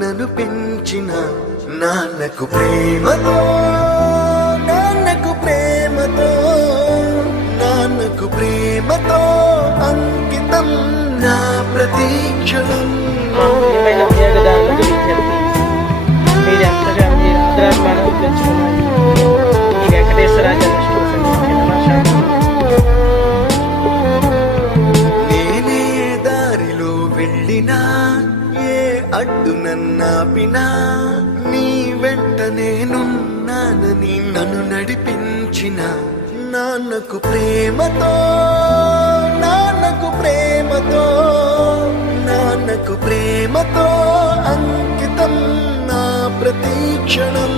నన్ను పెంచిన నాన్నకు ప్రేమతో, నాన్నకు ప్రేమతో, నాన్నకు ప్రేమతో అంకితం నా ప్రతీక్షణం. నేనే దారిలో వెళ్ళినా, ఏ అడ్డు నన్నాపినా, నీ వెంట నేనున్నానని నన్ను నడిపించిన నాన్నకు ప్రేమతో, నాన్నకు ప్రేమతో, నాన్నకు ప్రేమతో అంకితం నా ప్రతీక్షణం.